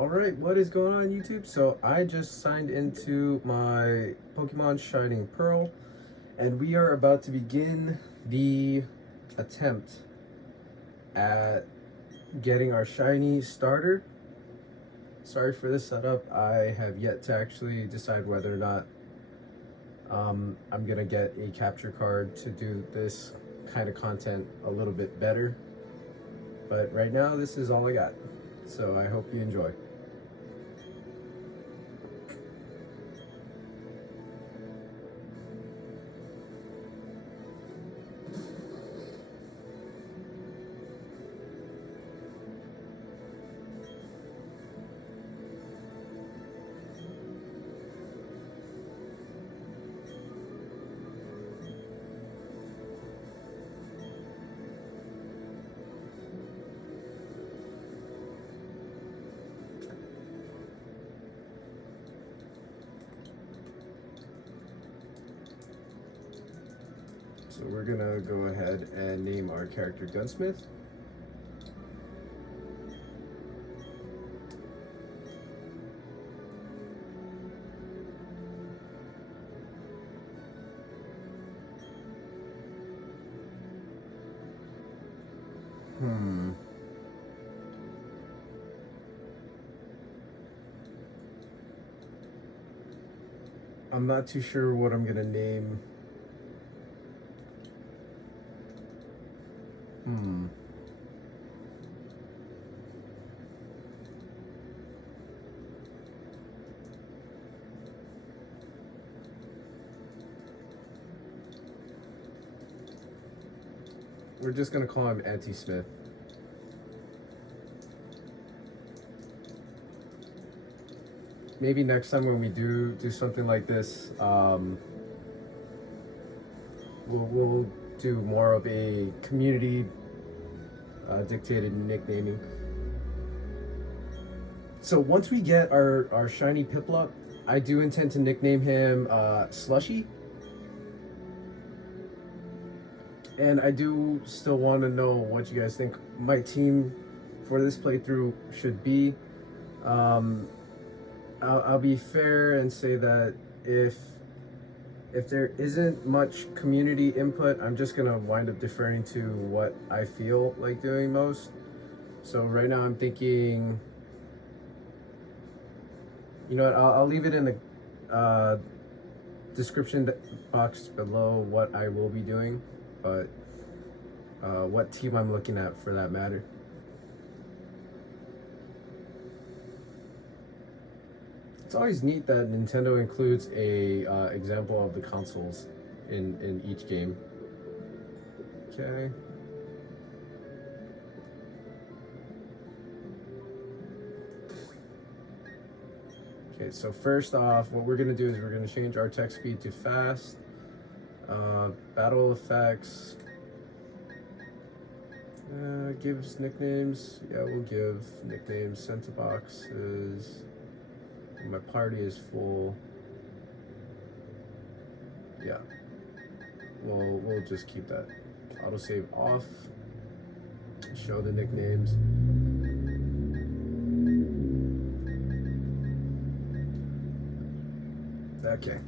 Alright, what is going on YouTube? So I just signed into my Pokemon Shining Pearl, and we are about to begin the attempt at getting our shiny starter. Sorry for this setup. I have yet to actually decide whether or not I'm gonna get a capture card to do this kind of content a little bit better. But right now, this is all I got. So I hope you enjoy. So we're gonna go ahead and name our character Gunsmith. I'm not too sure what I'm gonna name. We're just gonna call him Anti-Smith. Maybe next time when we do something like this, we'll do more of a community dictated nicknaming. So once we get our shiny Piplup, I do intend to nickname him Slushy. And I do still want to know what you guys think my team for this playthrough should be. I'll be fair and say that if there isn't much community input, I'm just gonna wind up deferring to what I feel like doing most. So right now I'm thinking, you know what, I'll leave it in the description box below what I will be doing, but what team I'm looking at for that matter. It's always neat that Nintendo includes a example of the consoles in each game. Okay. Okay, so first off, what we're gonna do is we're gonna change our text speed to fast. Battle effects. Gives nicknames. Yeah, we'll give nicknames. Sent to boxes. My party is full. Yeah. We'll just keep that. Autosave off. Show the nicknames. Okay.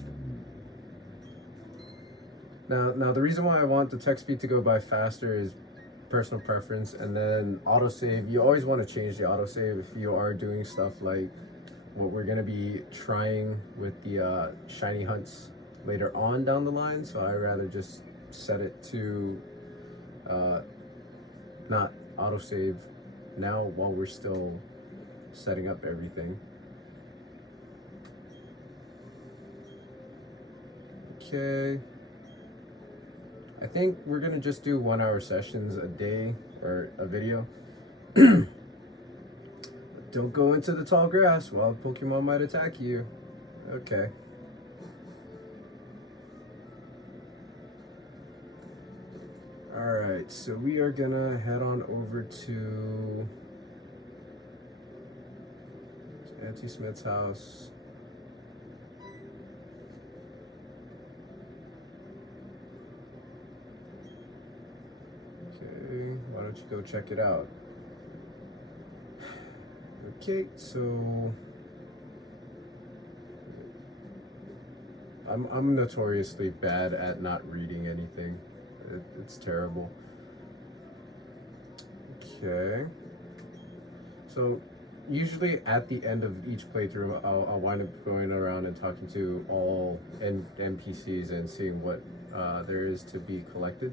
Now the reason why I want the text speed to go by faster is personal preference, and then autosave. You always want to change the autosave if you are doing stuff like what we're gonna be trying with the shiny hunts later on down the line. So I'd rather just set it to not autosave now while we're still setting up everything. Okay. I think we're gonna just do 1 hour sessions a day or a video. Don't go into the tall grass, wild Pokemon might attack you. Okay. Alright, so we are gonna head on over to Auntie Smith's house. Okay, why don't you go check it out? Okay, so I'm notoriously bad at not reading anything. It's terrible. Okay. So usually at the end of each playthrough, I'll wind up going around and talking to all NPCs and seeing what there is to be collected.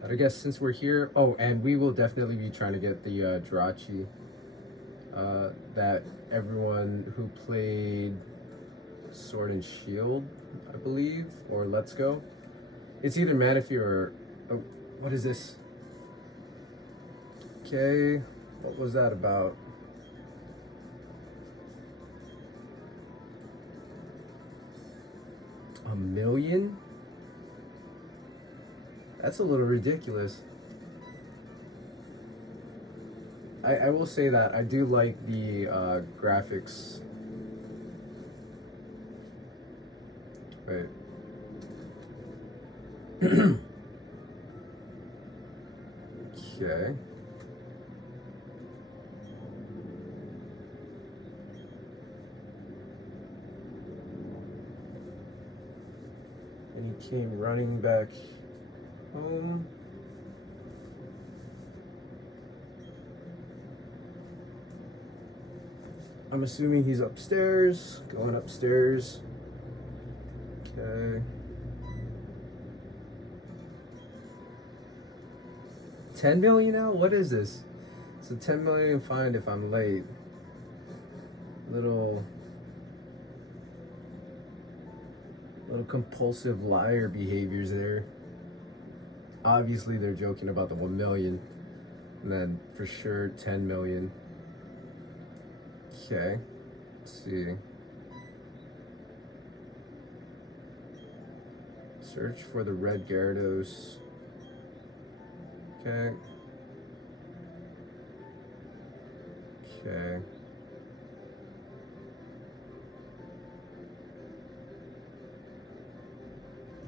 But I guess since we're here, oh, and we will definitely be trying to get the Jirachi that everyone who played Sword and Shield, I believe, or Let's Go. It's either Manaphy or... Oh, what is this? Okay, what was that about? $1 million? That's a little ridiculous. I will say that I do like the graphics. Wait. Okay. And he came running back home. I'm assuming he's upstairs, going upstairs. Okay. 10 million now? What is this? So 10 million fine if I'm late. Little compulsive liar behaviors there. Obviously they're joking about the 1 million. And then for sure 10 million. Okay. Let's see. Search for the red Gyarados. Okay. Okay.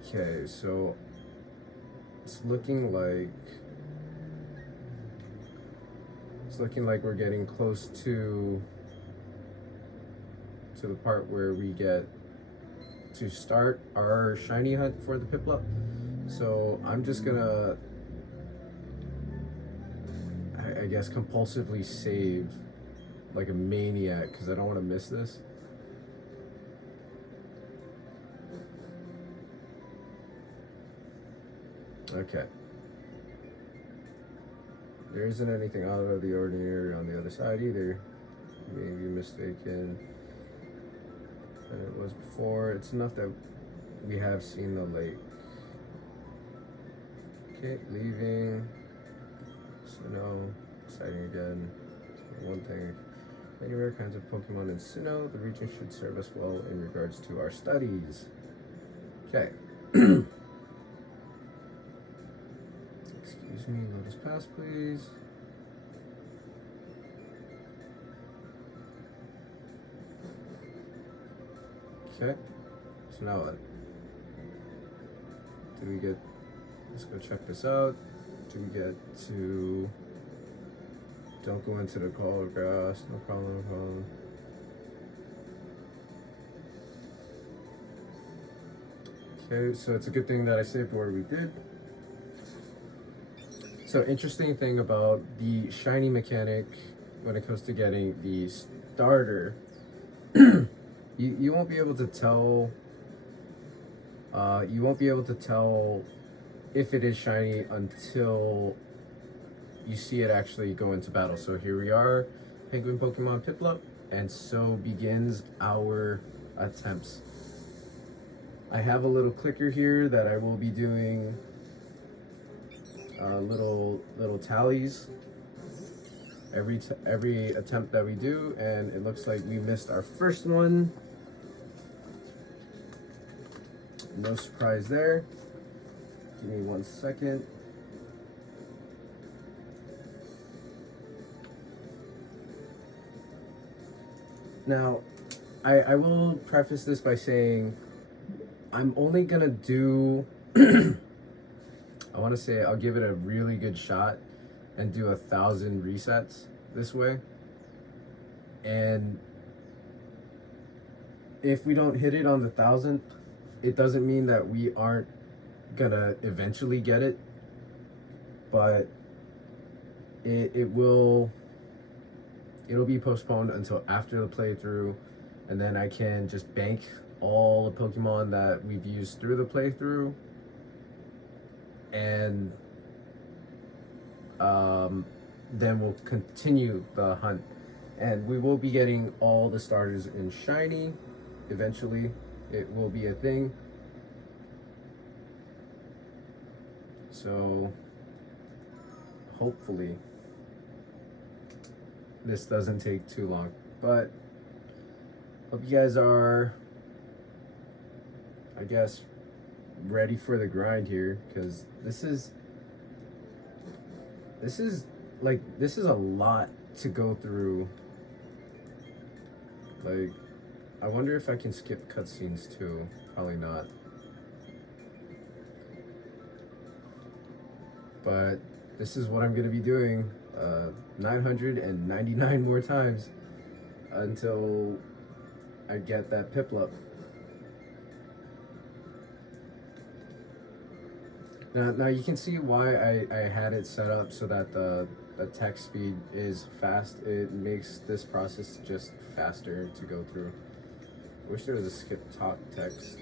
Okay, so it's looking like we're getting close to the part where we get to start our shiny hunt for the Piplup. So I'm just gonna, I guess, compulsively save like a maniac because I don't want to miss this. Okay. There isn't anything out of the ordinary on the other side either. You may be mistaken. And it was before. It's enough that we have seen the lake. Okay, leaving. Sinnoh, exciting again. One thing, many rare kinds of Pokemon in Sinnoh. The region should serve us well in regards to our studies. Okay. Excuse me, let us pass, please. Okay, so now what? Do we get, let's go check this out. Do we get to, don't go into the call grass, no problem, no problem. Okay, so it's a good thing that I saved where we did. So interesting thing about the shiny mechanic when it comes to getting the starter, you won't be able to tell. You won't be able to tell if it is shiny until you see it actually go into battle. So here we are, Penguin Pokemon Piplup, and so begins our attempts. I have a little clicker here that I will be doing little tallies every attempt that we do, and it looks like we missed our first one. No surprise there. Give me 1 second. Now, I will preface this by saying I'm only gonna do I want to say I'll give it a really good shot and do 1,000 resets this way. And if we don't hit it on the 1,000th, it doesn't mean that we aren't gonna eventually get it, but it'll be postponed until after the playthrough, and then I can just bank all the Pokemon that we've used through the playthrough, and then we'll continue the hunt, and we will be getting all the starters in shiny. Eventually it will be a thing, so hopefully this doesn't take too long. But hope you guys are, I guess, ready for the grind here, because this is a lot to go through. Like, I wonder if I can skip cutscenes too. Probably not. But this is what I'm gonna be doing 999 more times until I get that Piplup. Now you can see why I had it set up so that the text speed is fast. It makes this process just faster to go through. I wish there was a skip talk text.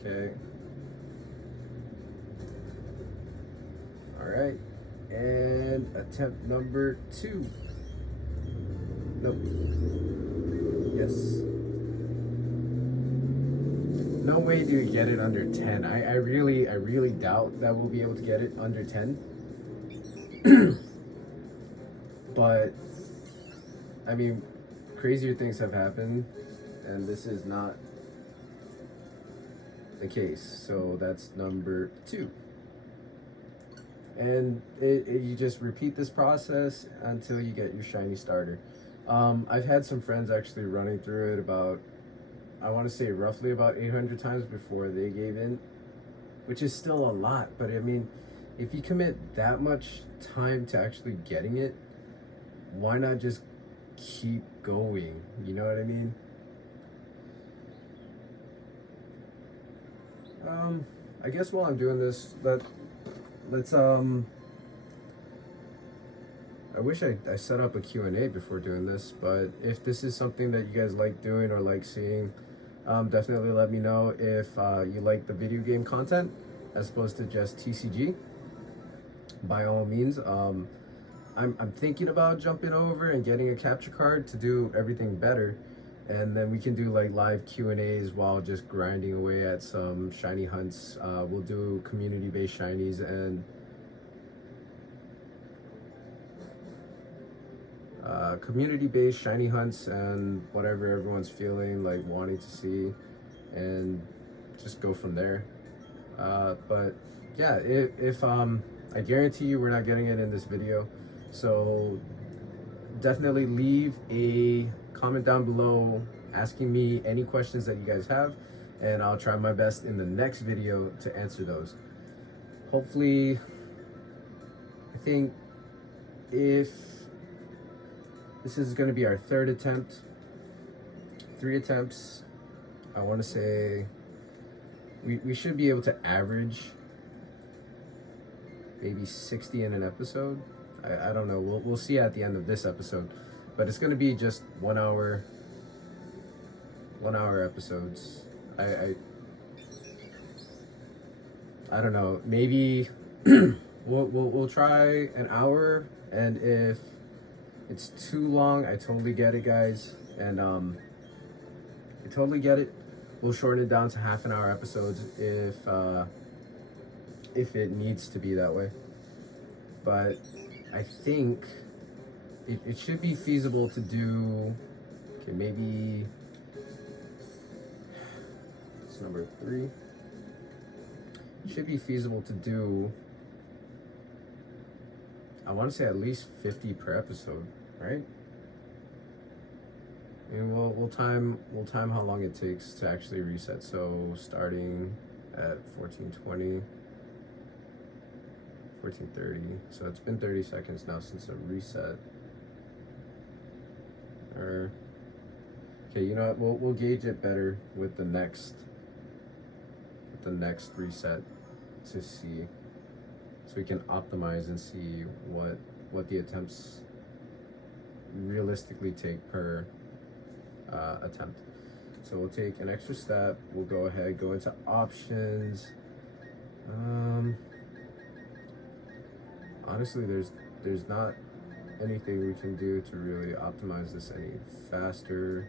Okay. Alright. And attempt number 2. Nope. Yes. No way do we get it under 10. I really doubt that we'll be able to get it under 10. But I mean, crazier things have happened, and this is not the case. So that's number 2. And you just repeat this process until you get your shiny starter. I've had some friends actually running through it about, I want to say roughly about 800 times before they gave in, which is still a lot. But I mean, if you commit that much time to actually getting it, why not just keep going? You know what I mean? I guess while I'm doing this, let's I wish I set up a Q&A before doing this, but if this is something that you guys like doing or like seeing, definitely let me know if you like the video game content as opposed to just TCG. By all means, I'm thinking about jumping over and getting a capture card to do everything better, and then we can do like live Q&As while just grinding away at some shiny hunts. We'll do community-based shinies and community-based shiny hunts and whatever everyone's feeling like wanting to see, and just go from there. But yeah, if I guarantee you we're not getting it in this video, so definitely leave a comment down below asking me any questions that you guys have, and I'll try my best in the next video to answer those. Hopefully, I think if this is going to be our 3rd attempt, 3 attempts, I want to say we should be able to average maybe 60 in an episode. I don't know. We'll see at the end of this episode, but it's going to be just 1 hour episodes. I don't know. Maybe we'll try an hour, and if it's too long, I totally get it, guys, and I totally get it. We'll shorten it down to half an hour episodes if it needs to be that way. But I think it should be feasible to do. Okay, maybe it's number 3. It should be feasible to do, I want to say at least 50 per episode, right? And we'll time how long it takes to actually reset. So starting at 1420, 1430. So it's been 30 seconds now since the reset. Okay, you know what? We'll gauge it better with the next reset to see, so we can optimize and see what the attempts realistically take per attempt. So we'll take an extra step. We'll go ahead, go into options. Honestly, there's not anything we can do to really optimize this any faster.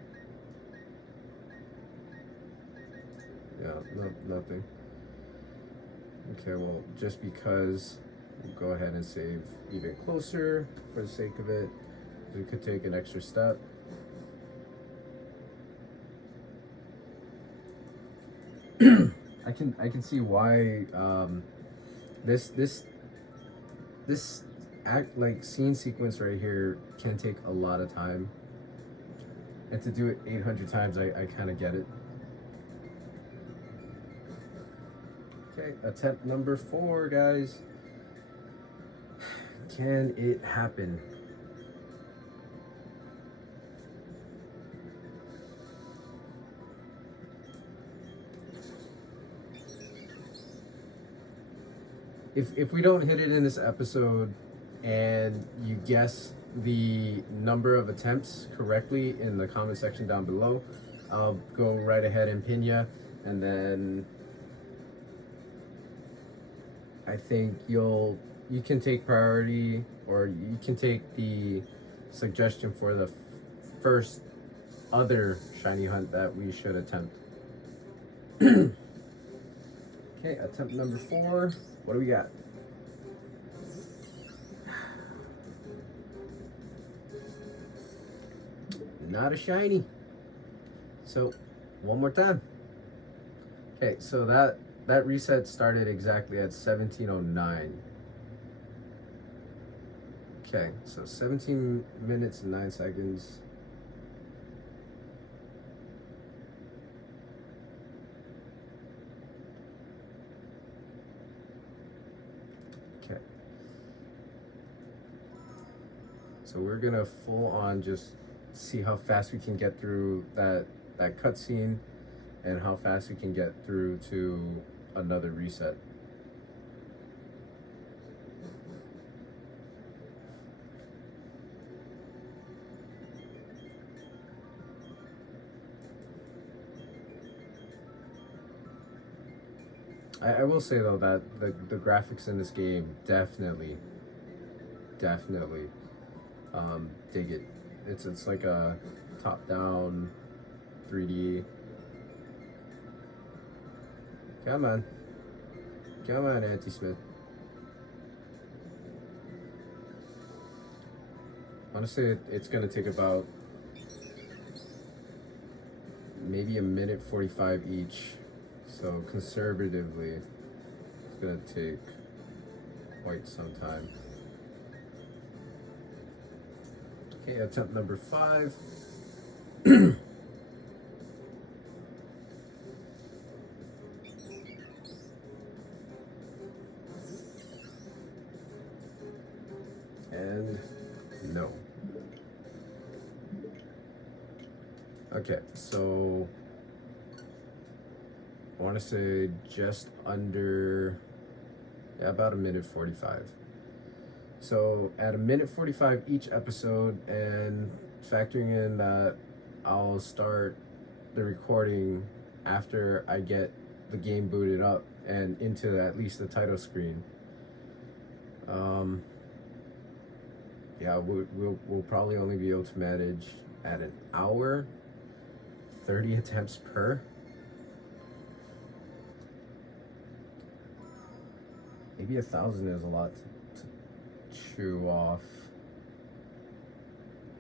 Yeah, nothing. Okay, well, just because, we'll go ahead and save even closer for the sake of it. We could take an extra step. I can see why this act like scene sequence right here can take a lot of time, and to do it 800 times, I kind of get it. Okay, attempt number 4, guys. Can it happen? If we don't hit it in this episode and you guess the number of attempts correctly in the comment section down below, I'll go right ahead and pin ya, and then I think you can take priority, or you can take the suggestion for the first other shiny hunt that we should attempt. Okay, attempt number 4. What do we got? Not a shiny. So, one more time. Okay, so that reset started exactly at 17:09. Okay, so 17 minutes and 9 seconds. Okay. So we're gonna full on just see how fast we can get through that cutscene, and how fast we can get through to another reset. I will say though that the graphics in this game definitely dig it. It's like a top-down 3D. Come on, Auntie Smith. Honestly, it's gonna take about maybe a minute 45 each. So conservatively, it's gonna take quite some time. Okay, attempt number 5. And no. Okay, so I want to say just under, yeah, about a minute 45. So at a minute 45 each episode, and factoring in that I'll start the recording after I get the game booted up and into at least the title screen. Yeah, we'll probably only be able to manage at an hour, 30 attempts per. Maybe 1,000 is a lot to chew off.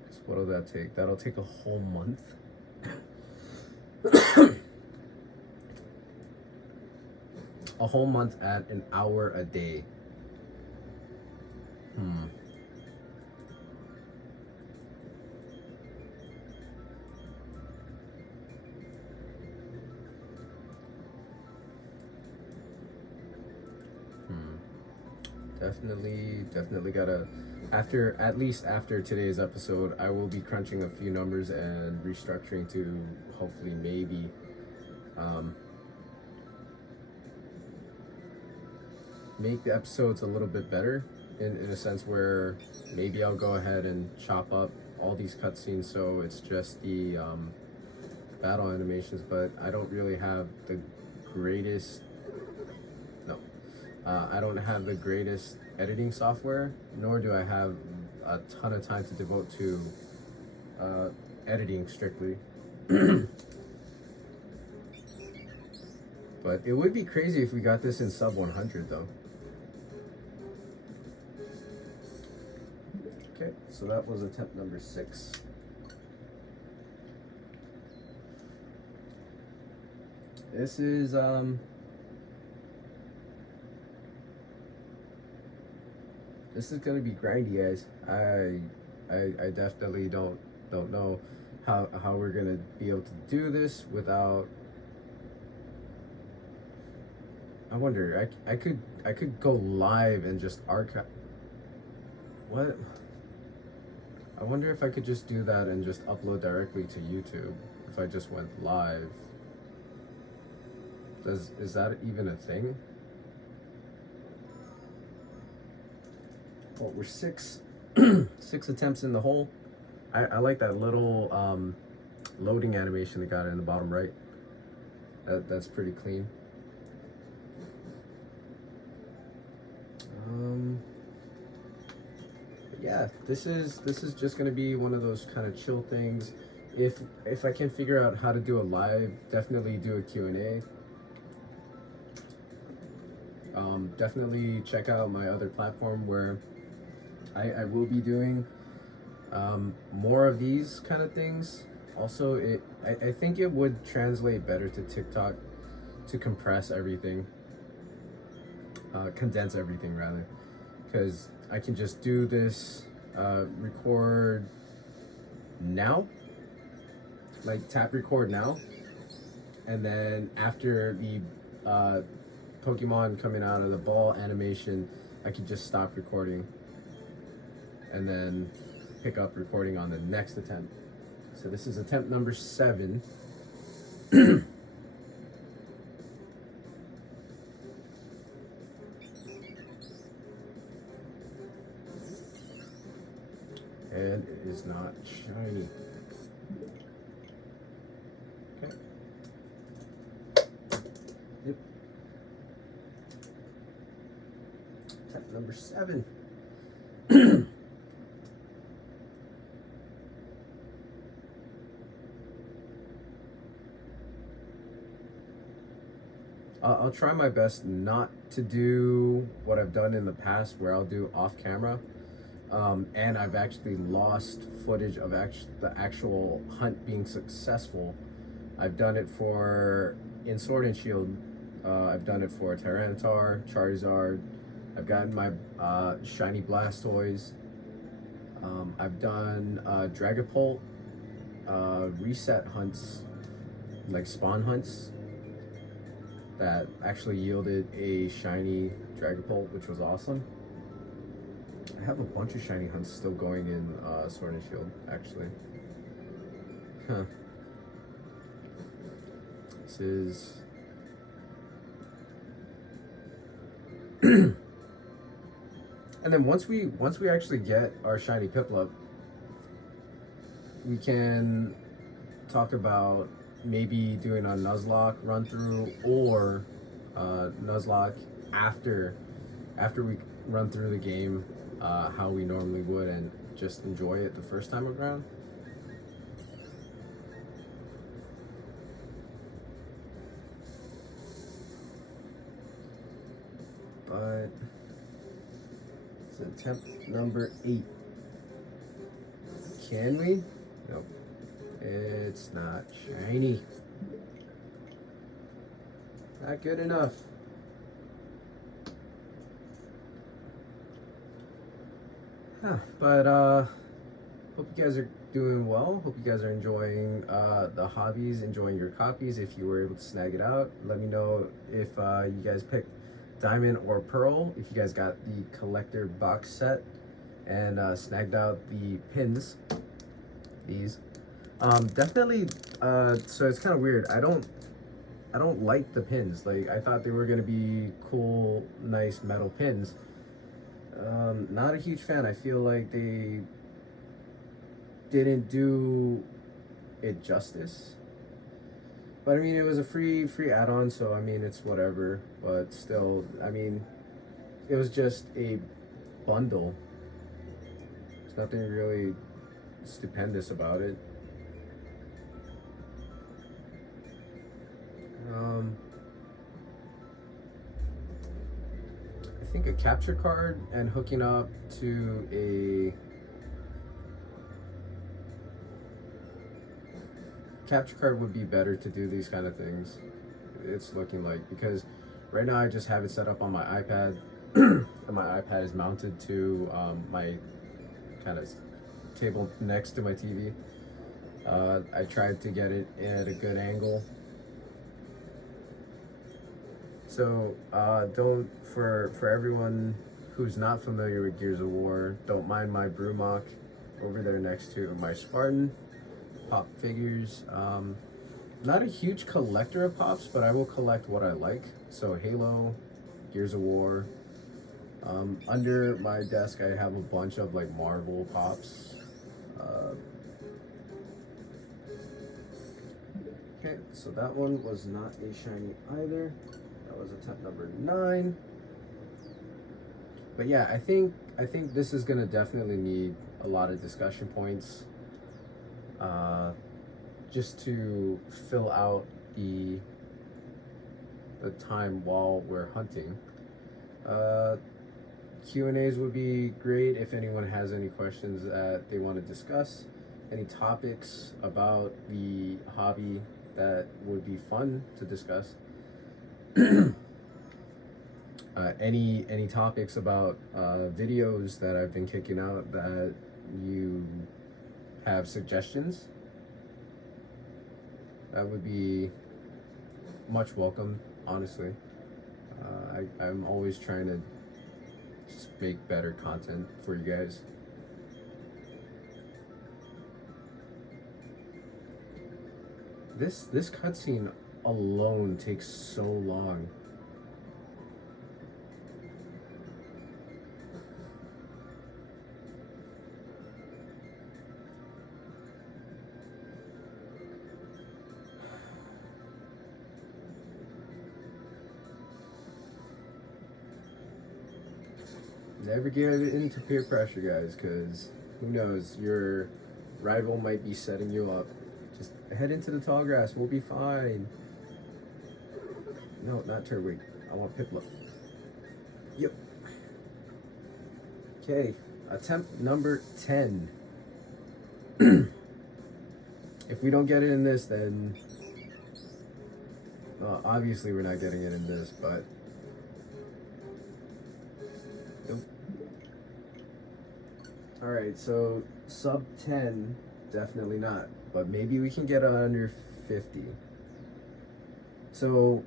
So what'll that take? That'll take a whole month. A whole month at an hour a day. definitely gotta, after, at least after today's episode, I will be crunching a few numbers and restructuring to hopefully maybe um, make the episodes a little bit better in a sense where maybe I'll go ahead and chop up all these cutscenes so it's just the battle animations, but I don't really have the greatest, no, I don't have the greatest editing software, nor do I have a ton of time to devote to editing strictly. But it would be crazy if we got this in sub 100 though. Okay, so that was attempt number 6. This is this is gonna be grindy, guys. I definitely don't know how we're gonna be able to do this without. I wonder. I could go live and just archive. What? I wonder if I could just do that and just upload directly to YouTube if I just went live. Is that even a thing? Well, we're 6 attempts in the hole. I like that little loading animation they got in the bottom right. That's pretty clean. Yeah, this is just gonna be one of those kind of chill things. If I can figure out how to do a live, definitely do a Q&A. Definitely check out my other platform where I will be doing more of these kind of things. Also, I think it would translate better to TikTok to compress everything, condense everything rather, because I can just do this, record now, like tap record now, and then after the Pokemon coming out of the ball animation, I can just stop recording and then pick up recording on the next attempt. So this is attempt number 7. And it is not shiny. Okay. Yep. Attempt number 7. I'll try my best not to do what I've done in the past where I'll do off camera. And I've actually lost footage of the actual hunt being successful. I've done it in Sword and Shield. I've done it for Tyranitar, Charizard. I've gotten my shiny Blastoise. I've done Dragapult reset hunts, like spawn hunts, that actually yielded a shiny Dragapult, which was awesome. I have a bunch of shiny hunts still going in Sword and Shield, actually. Huh. This is... And then once we actually get our shiny Piplup, we can talk about maybe doing a Nuzlocke run through, or Nuzlocke after we run through the game, how we normally would, and just enjoy it the first time around. But it's attempt number 8. Can we? Nope. It's not shiny. Not good enough. But hope you guys are doing well. Hope you guys are enjoying the hobbies, enjoying your copies. If you were able to snag it out, let me know if you guys picked diamond or pearl if you guys got the collector box set and snagged out the pins. These definitely so it's kind of weird. I don't like the pins. Like, I thought they were gonna be cool, nice metal pins. Not a huge fan. I feel like they didn't do it justice. But I mean, it was a free add-on, so I mean, it's whatever. But still, I mean, it was just a bundle. There's nothing really stupendous about it. I think a capture card and hooking up to a capture card would be better to do these kind of things. It's looking like, because right now I just have it set up on my iPad and my iPad is mounted to my kind of table next to my TV. I tried to get it at a good angle. So don't, for everyone who's not familiar with Gears of War, don't mind my Brumach over there next to my Spartan pop figures. Not a huge collector of pops, but I will collect what I like. So Halo, Gears of War. Under my desk I have a bunch of like Marvel pops. Okay, so that one was not a shiny either. That was attempt number 9. But yeah, I think this is gonna definitely need a lot of discussion points, just to fill out the time while we're hunting. Q&As would be great if anyone has any questions that they want to discuss, any topics about the hobby that would be fun to discuss. Any topics about videos that I've been kicking out that you have suggestions, that would be much welcome, honestly. I'm always trying to just make better content for you guys. This cutscene alone takes so long. Never get into peer pressure, guys, because who knows, your rival might be setting you up. Just head into the tall grass, we'll be fine. No, not Turtwig. I want Piplup. Yep. Okay, attempt number 10. If we don't get it in this, then obviously we're not getting it in this, but nope. Alright, so sub 10, definitely not, but maybe we can get it under 50. So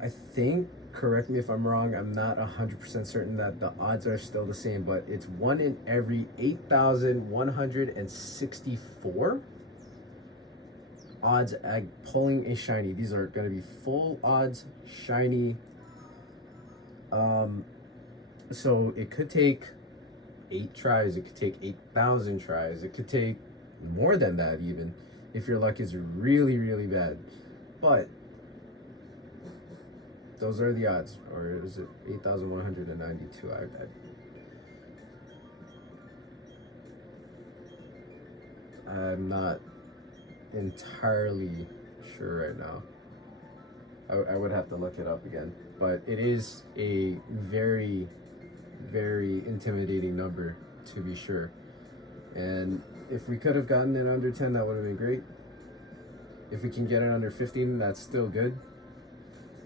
I think, correct me if I'm wrong, I'm not 100% certain that the odds are still the same, but it's 1 in every 8,164 odds at pulling a shiny. These are going to be full odds shiny. So it could take 8 tries, it could take 8,000 tries, it could take more than that even, if your luck is really, really bad. But those are the odds. Or is it 8,192? I'm not entirely sure right now. I would have to look it up again, but it is a very, very intimidating number, to be sure. And if we could have gotten it under 10, that would have been great. If we can get it under 15, that's still good.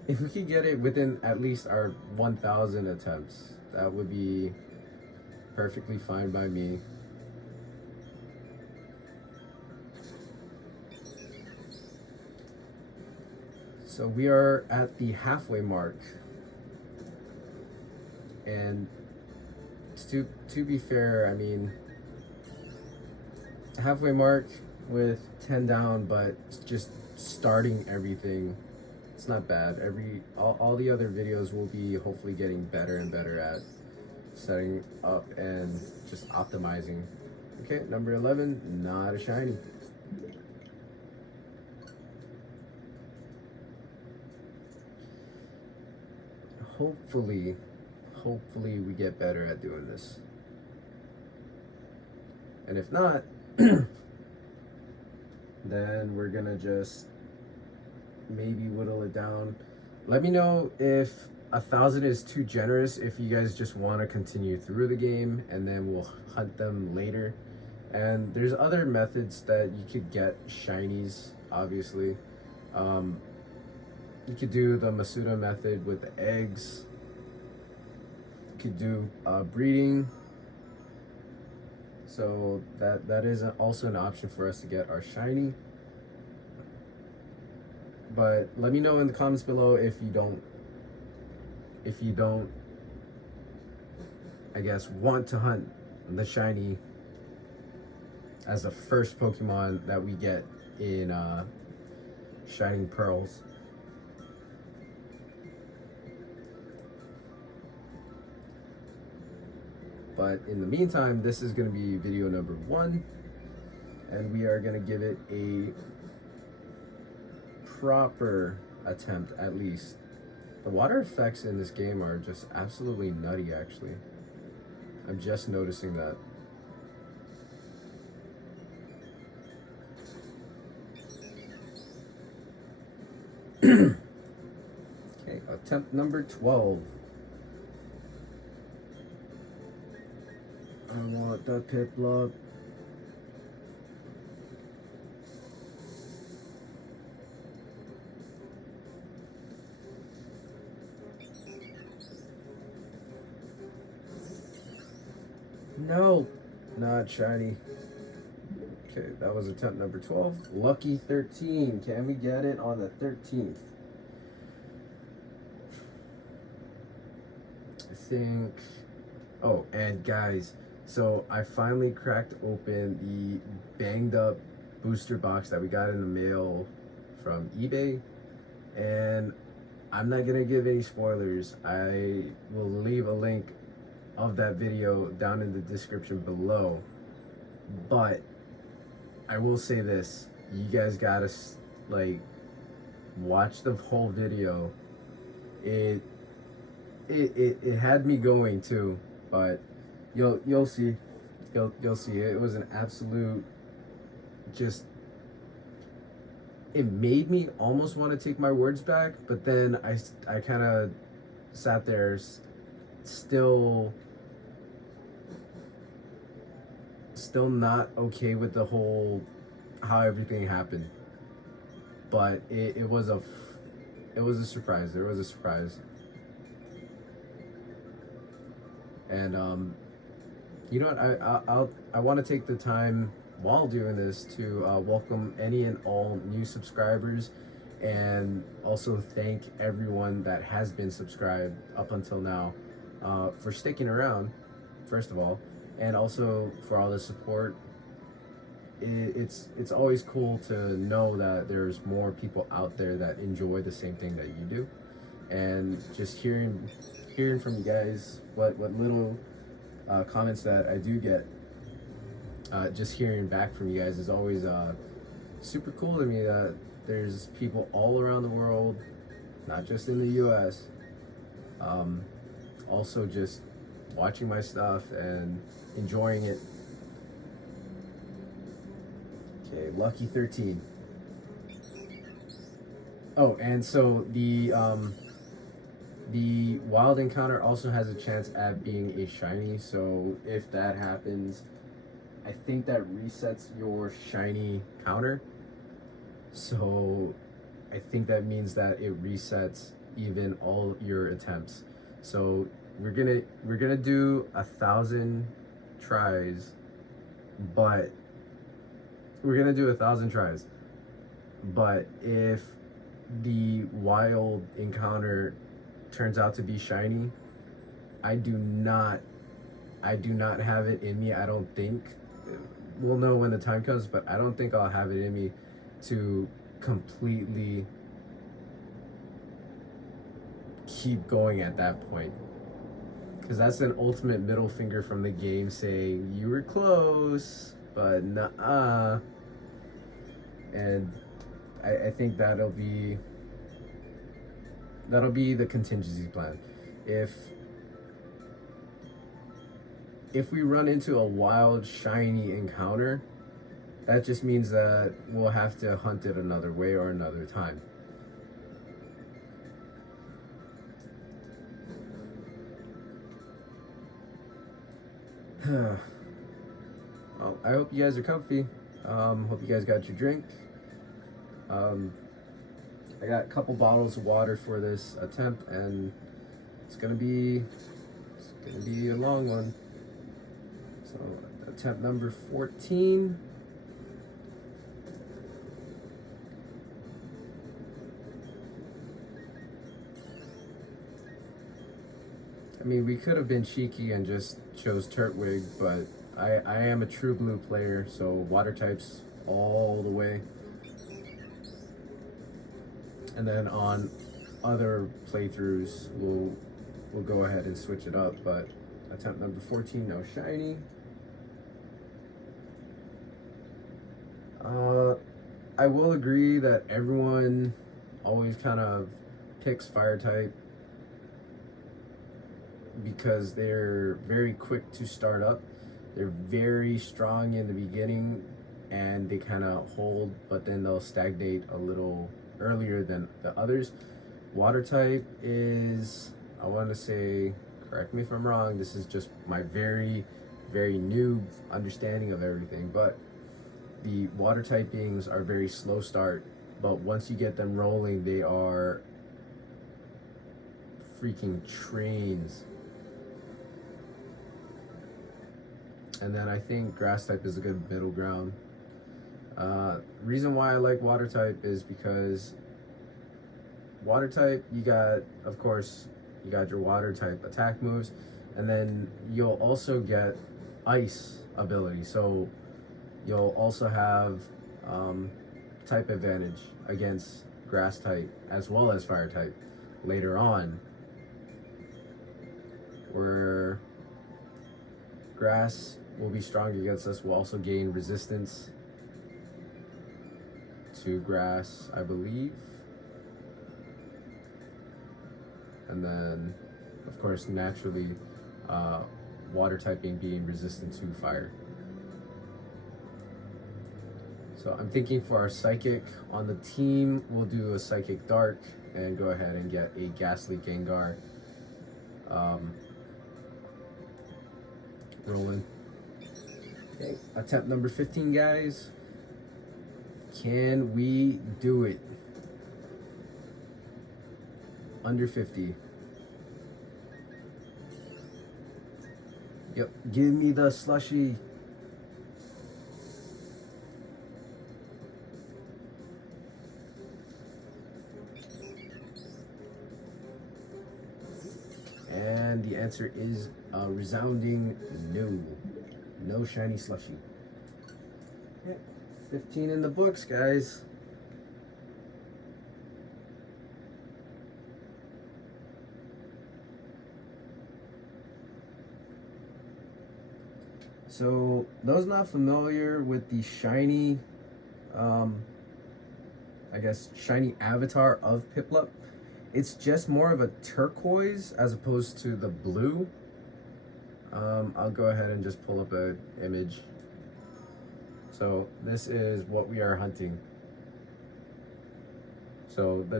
If we could get it within at least our 1,000 attempts, that would be perfectly fine by me. So we are at the halfway mark And to be fair, I mean, halfway mark with 10 down, but just starting everything, it's not bad. All the other videos will be hopefully getting better and better at setting up and just optimizing. Okay, number 11, not a shiny. Hopefully we get better at doing this. And if not, then we're gonna just maybe whittle it down. Let me know if 1,000 is too generous, if you guys just want to continue through the game and then we'll hunt them later. And there's other methods that you could get shinies, obviously. You could do the Masuda method with the eggs. You could do breeding. So that is also an option for us to get our shiny. But let me know in the comments below if you don't, I guess, want to hunt the shiny as the first Pokemon that we get in Shining Pearls. But in the meantime, this is going to be video number 1, and we are going to give it a proper attempt, at least. The water effects in this game are just absolutely nutty, actually. I'm just noticing that. Okay, attempt number 12. I want the Piplup. No, not shiny. Okay, that was attempt number 12. Lucky 13. Can we get it on the 13th? I think. Oh, and guys, so I finally cracked open the banged up booster box that we got in the mail from eBay, and I'm not gonna give any spoilers. I will leave a link of that video down in the description below, but I will say this: you guys gotta like watch the whole video. It had me going too, but you'll see. You'll see. It was an absolute, just, it made me almost want to take my words back, but then I kind of sat there still not okay with the whole how everything happened. But it was a surprise. There was a surprise. And you know what, I want to take the time while doing this to welcome any and all new subscribers, and also thank everyone that has been subscribed up until now, for sticking around, first of all, and also for all the support. It's always cool to know that there's more people out there that enjoy the same thing that you do, and just hearing from you guys what little comments that I do get, just hearing back from you guys is always super cool to me, that there's people all around the world, not just in the US, also just watching my stuff and enjoying it. Okay, lucky 13. Oh, and so the wild encounter also has a chance at being a shiny, so if that happens, I think that resets your shiny counter. So I think that means that it resets even all your attempts. So we're gonna do 1,000 tries, but we're gonna do 1,000 tries. But if the wild encounter turns out to be shiny, I do not have it in me. I don't think, we'll know when the time comes, but I don't think I'll have it in me to completely keep going at that point, because that's an ultimate middle finger from the game saying you were close but nah. And I think that'll be the contingency plan. If we run into a wild shiny encounter, that just means that we'll have to hunt it another way or another time. Well, I hope you guys are comfy. Hope you guys got your drink. I got a couple bottles of water for this attempt, and it's gonna be a long one. So attempt number 14. I mean, we could have been cheeky and just chose Turtwig, but I am a true blue player, so water types all the way. And then on other playthroughs, we'll go ahead and switch it up. But attempt number 14, no shiny. I will agree that everyone always kind of picks fire type because they're very quick to start up. They're very strong in the beginning and they kind of hold, but then they'll stagnate a little earlier than the others. Water type is, I want to say, correct me if I'm wrong, this is just my very, very new understanding of everything, but the water typings are very slow start, but once you get them rolling, they are freaking trains. And then I think grass type is a good middle ground. Reason why I like water type is because water type, you got, of course, you got your water type attack moves, and then you'll also get ice ability. So you'll also have type advantage against grass type as well as fire type later on, where grass will be strong against us. We'll also gain resistance to grass, I believe. And then, of course, naturally, water typing being resistant to fire. So I'm thinking for our Psychic on the team, we'll do a Psychic Dark and go ahead and get a Ghastly Gengar rolling. Okay, attempt number 15, guys. Can we do it? Under 50. Yep, give me the slushy. And the answer is a resounding no. No shiny slushy. Okay, 15 in the books, guys. So, those not familiar with the shiny, I guess, shiny avatar of Piplup, it's just more of a turquoise as opposed to the blue. I'll go ahead and just pull up an image. So this is what we are hunting. So the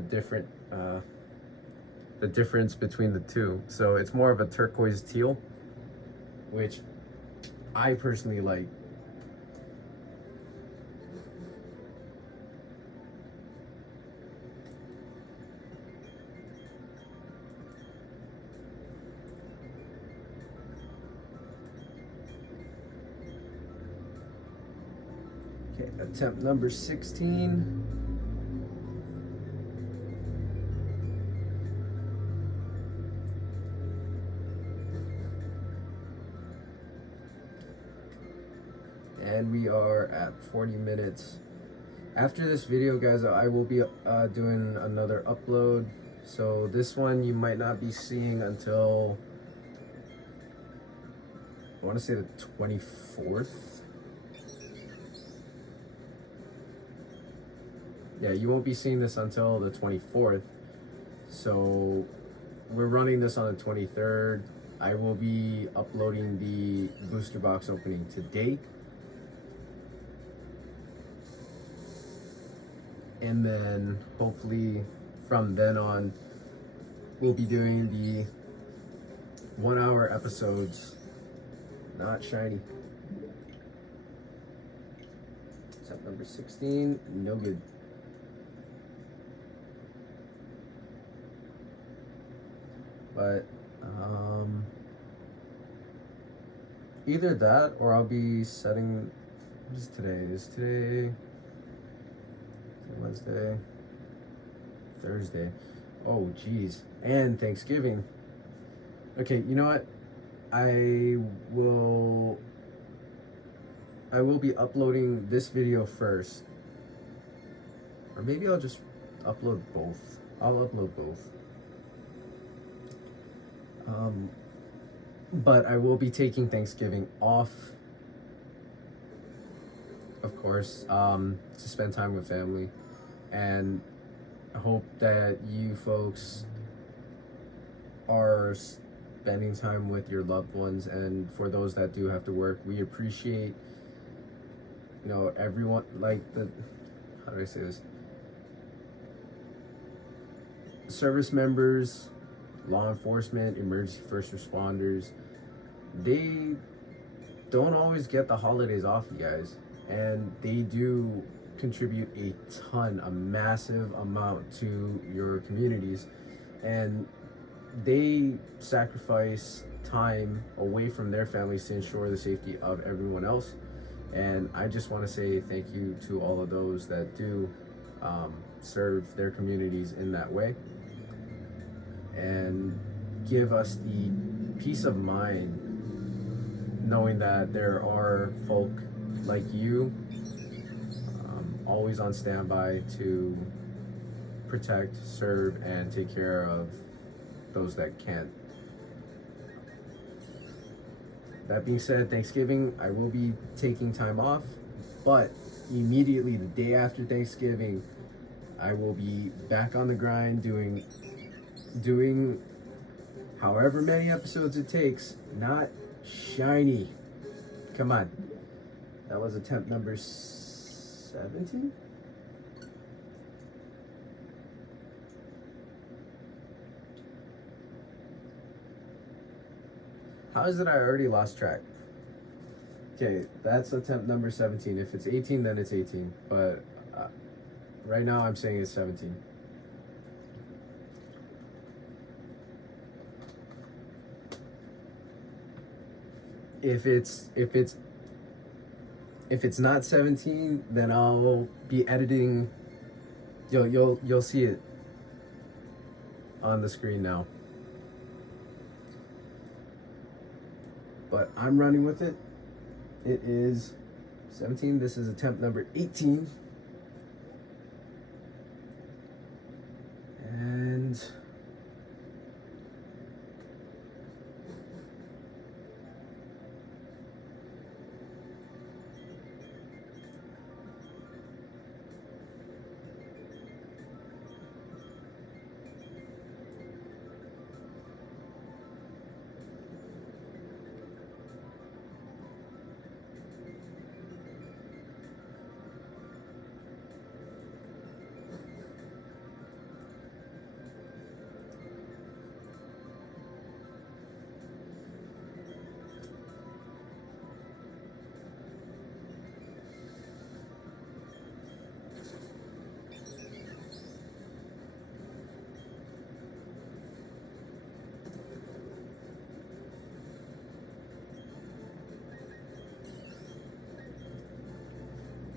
difference between the two. So it's more of a turquoise teal, which I personally like. Okay, attempt number 16. and we are at 40 minutes. After this video, guys, I will be doing another upload. So this one you might not be seeing until, I want to say, the 24th. Yeah, you won't be seeing this until the 24th. So we're running this on the 23rd. I will be uploading the booster box opening today. And then hopefully from then on, we'll be doing the 1 hour episodes. Not shiny. Step number 16, no good. But either that or I'll be setting, what is today? Is today Wednesday? Thursday. Oh geez. And Thanksgiving. Okay, you know what? I will be uploading this video first. Or maybe I'll just upload both. I'll upload both. But I will be taking Thanksgiving off, of course, to spend time with family. And I hope that you folks are spending time with your loved ones. And for those that do have to work, we appreciate, you know, everyone, like how do I say this? Service members, law enforcement, emergency first responders, they don't always get the holidays off, you guys, and they do contribute a massive amount to your communities, and they sacrifice time away from their families to ensure the safety of everyone else. And I just want to say thank you to all of those that do serve their communities in that way and give us the peace of mind knowing that there are folk like you always on standby to protect, serve, and take care of those that can't. That being said, Thanksgiving, I will be taking time off, but immediately the day after Thanksgiving, I will be back on the grind doing however many episodes it takes, not shiny. Come on. That was attempt number 17? How is it I already lost track? Okay, that's attempt number 17. If it's 18, then it's 18. But right now I'm saying it's 17. If it's not 17, then I'll be editing. You'll see it on the screen now. But I'm running with it. It is 17. This is attempt number 18. And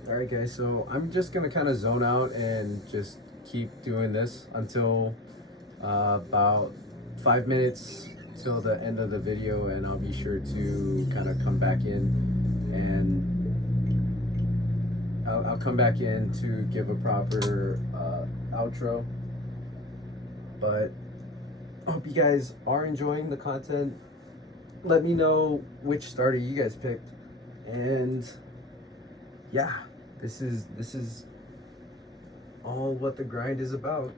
alright guys, so I'm just gonna kind of zone out and just keep doing this until about 5 minutes till the end of the video, and I'll be sure to kind of come back in and I'll come back in to give a proper outro. But I hope you guys are enjoying the content. Let me know which starter you guys picked. And yeah, this is all what the grind is about.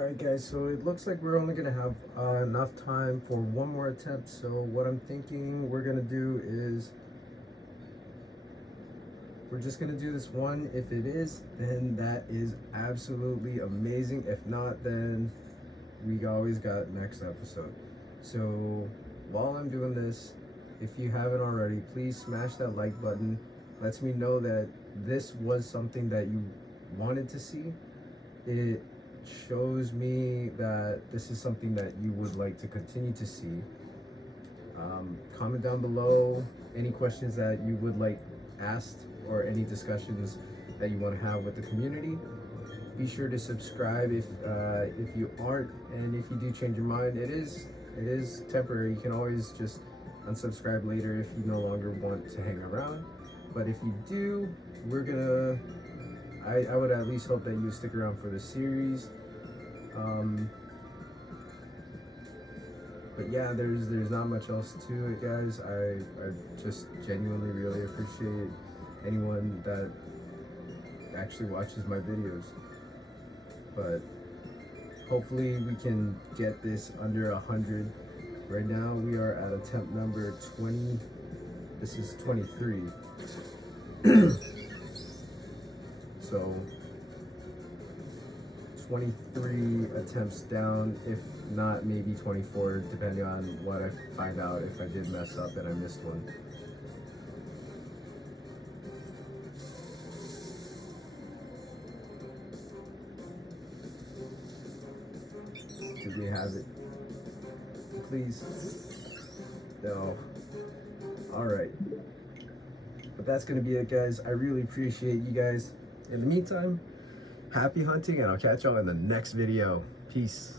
Alright guys, so it looks like we're only gonna have enough time for one more attempt. So what I'm thinking we're gonna do is we're just gonna do this one. If it is, then that is absolutely amazing. If not, then we always got next episode. So while I'm doing this, if you haven't already, please smash that like button. Lets me know that this was something that you wanted to see. It shows me that this is something that you would like to continue to see. Comment down below any questions that you would like asked or any discussions that you want to have with the community. Be sure to subscribe if you aren't, and if you do change your mind, it is temporary. You can always just unsubscribe later if you no longer want to hang around. But if you do, I would at least hope that you stick around for the series. But yeah, there's not much else to it, guys. I just genuinely really appreciate anyone that actually watches my videos. But hopefully we can get this under 100. Right now we are at attempt number 20. This is 23. So 23 attempts down, if not maybe 24, depending on what I find out, if I did mess up and I missed one. Did we have it? Please. No. Alright. But that's gonna be it, guys. I really appreciate you guys. In the meantime, happy hunting, and I'll catch y'all in the next video. Peace.